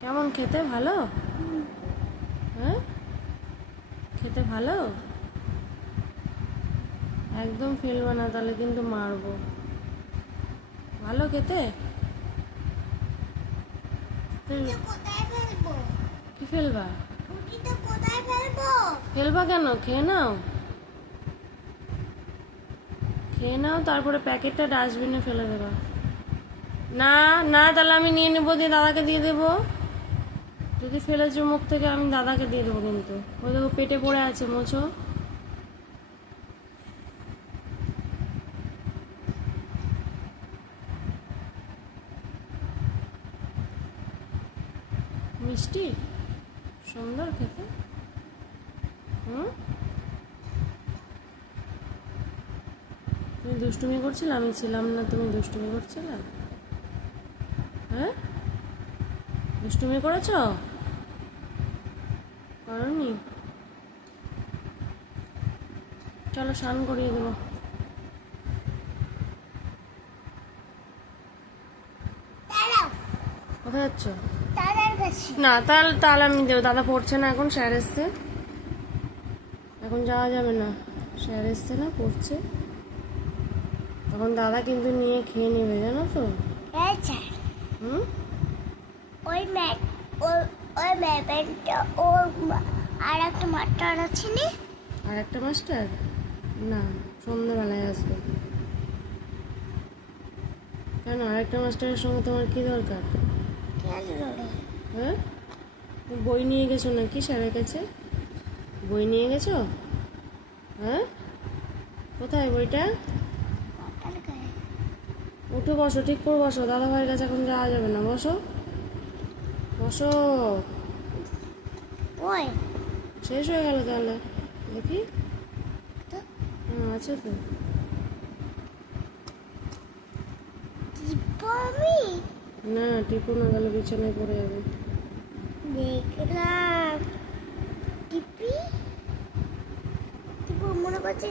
কেমন খেতে? ভালো? হ্যাঁ, খেতে ভালো। একদম ফেলবা না, তাহলে কিন্তু মারবো। ভালো খেতে? কি ফেলবা? ফেলবা কেন? খেয়ে নাও, খেয়ে নাও, তারপরে প্যাকেটটা ডাস্টবিনে ফেলে দেবা। না না, তাহলে আমি নিয়ে নেবো, দিয়ে দাদাকে দিয়ে দেবো। যদি ফেলেছো মুখ থেকে, আমি দাদাকে দিয়ে দেবো। কিন্তু ওই দেখো পেটে পড়ে আছে, মোছো। মিষ্টি, সুন্দর খেতে। হুম, তুমি দুষ্টুমি করছিলে, আমি ছিলাম না, তুমি দুষ্টুমি করছিলে। হ্যাঁ, দুষ্টুমি করেছো? করনি? চলো স্নান করিয়ে দেবো। কোথায় যাচ্ছ? না, তাহলে তাহলে আমি দেবো। দাদা পড়ছে না এখন, স্যার এসছে। এখন যাওয়া যাবে না, স্যার এসছে না, পড়ছে। তখন দাদা কিন্তু নিয়ে খেয়ে নেবে, জানো তো। হুম, ওই ম্যাট ওই ম্যাপেনটা ওর আর একটা মাস্টার আছে না? আর একটা মাস্টার? না, সন্ধ্যেবেলায় আসবে। কেন, আরেকটা মাস্টারের সঙ্গে তোমার কি দরকার? হ্যাঁ, বই নিয়ে গেছো নাকি স্যারের কাছে? বই নিয়ে গেছো? হ্যাঁ, কোথায় বইটা? উঠে বসো, ঠিক করে বসো। দাদা ভাইয়ের কাছে এখন যাওয়া যাবে না, বসো বসো। ওই শেষ হয়ে গেল তাহলে, দেখি। হ্যাঁ, আছে তো। আমি না, টিপু না, গেলে বিছানায় পড়ে যাবে। দেখলাম টিপি টিপু মনে করছে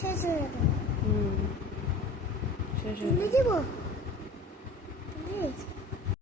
শেষ হয়ে যাবে। হুম, শেষ হয়ে তুলে গেল। দিব